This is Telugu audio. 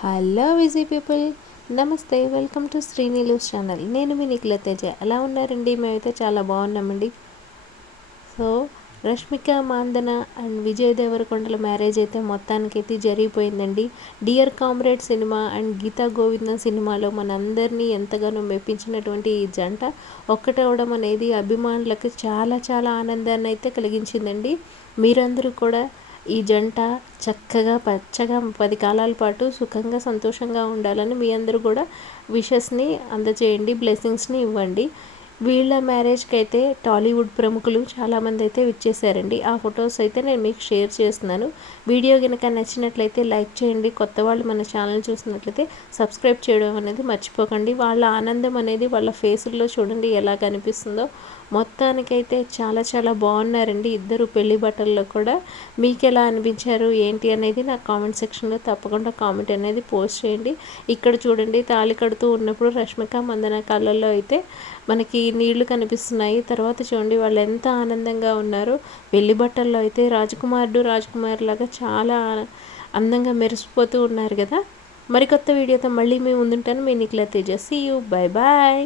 హలో విజీ పీపుల్, నమస్తే. వెల్కమ్ టు శ్రీనీలూస్ ఛానల్. నేను మీ నిఖిల తేజ. ఎలా ఉన్నారండి? మేమైతే చాలా బాగున్నామండి. సో రష్మిక మాందన అండ్ విజయ్ దేవరకొండల మ్యారేజ్ అయితే మొత్తానికైతే జరిగిపోయిందండి. Dear comrade cinema and Geetha Govindam సినిమాలో మనందరినీ ఎంతగానో మెప్పించినటువంటి ఈ జంట ఒక్కటవడం అనేది అభిమానులకు చాలా చాలా ఆనందాన్ని అయితే కలిగించిందండి. మీరందరూ కూడా ఈ జంట చక్కగా పచ్చగా 10 కాలాల పాటు సుఖంగా సంతోషంగా ఉండాలని మీ అందరూ కూడా విషెస్ని అందజేయండి, బ్లెస్సింగ్స్ని ఇవ్వండి. వీళ్ళ మ్యారేజ్కి అయితే టాలీవుడ్ ప్రముఖులు చాలామంది అయితే విచ్చేసారండి. ఆ ఫొటోస్ అయితే నేను మీకు షేర్ చేస్తున్నాను. వీడియో కనుక నచ్చినట్లయితే లైక్ చేయండి. కొత్త వాళ్ళు మన ఛానల్ చూసినట్లయితే సబ్స్క్రైబ్ చేయడం అనేది మర్చిపోకండి. వాళ్ళ ఆనందం అనేది వాళ్ళ ఫేసుల్లో చూడండి ఎలా కనిపిస్తుందో. మొత్తానికైతే చాలా చాలా బాగున్నారండి ఇద్దరు పెళ్లి బట్టల్లో కూడా. మీకు ఎలా అనిపించారు ఏంటి అనేది నాకు కామెంట్ సెక్షన్లో తప్పకుండా కామెంట్ అనేది పోస్ట్ చేయండి. ఇక్కడ చూడండి, తాళి కడుతూ ఉన్నప్పుడు రష్మిక మందన కళ్ళల్లో అయితే మనకి నీళ్లు కనిపిస్తున్నాయి. తర్వాత చూడండి వాళ్ళు ఎంత ఆనందంగా ఉన్నారో. పెళ్లి బట్టల్లో అయితే రాజకుమారి లాగా చాలా అందంగా మెరిసిపోతూ ఉన్నారు కదా. మరికొత్త వీడియోతో మళ్ళీ మేము ముందుంటాను. మీ Nikhila Teja. See you. Bye bye.